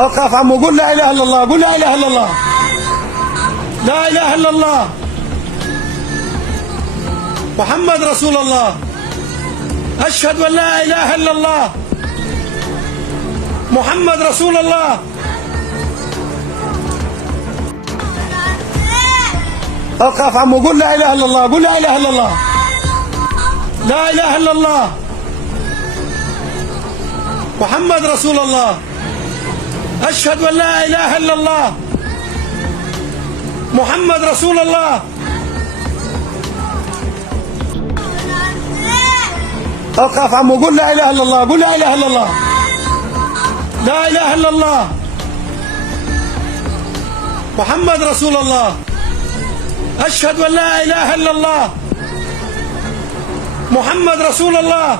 اوقف عمو، قول لا اله الا الله، قول لا اله الا الله، لا اله الا الله، محمد رسول الله، اشهد ان لا اله الا الله، محمد رسول الله. اوقف عمو، قول لا اله الا الله، قول لا اله الا الله، لا اله الا الله، محمد رسول الله، اشهد ان لا اله الا الله، محمد رسول الله. اوقف عمو، قول لا اله الا الله، قول لا اله الا الله، لا اله الا الله، محمد رسول الله، اشهد ان لا اله الا الله، محمد رسول الله.